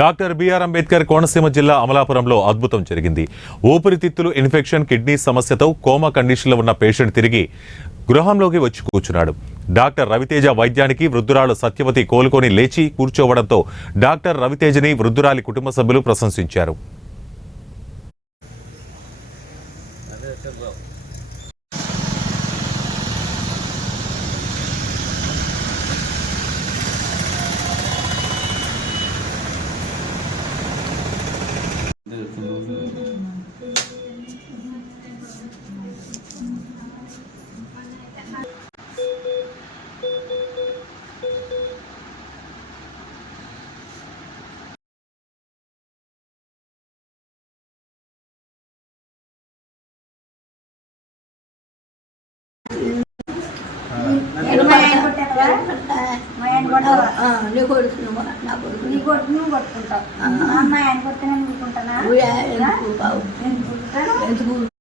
Doctor BR Ambedkar Konaseema జిల్లా అమలాపురంలో అద్భుతం జరిగింది. ఊపిరితిత్తులు ఇన్ఫెక్షన్, కిడ్నీ సమస్యతో కోమా కండిషన్లో ఉన్న పేషెంట్ తిరిగి గృహంలోకి వచ్చి కూర్చున్నాడు. డాక్టర్ రవితేజ వైద్యానికి వృద్ధురాలు సత్యవతి కోలుకొని లేచి కూర్చోవడంతో డాక్టర్ రవితేజని వృద్ధురాలి కుటుంబ సభ్యులు ప్రశంసించారు. నీ కొడుకు నువ్వు కొట్టుకుంటావు. అమ్మాయి ఆయన కొడితే నేను కొట్టుకుంటానా? ఎందుకు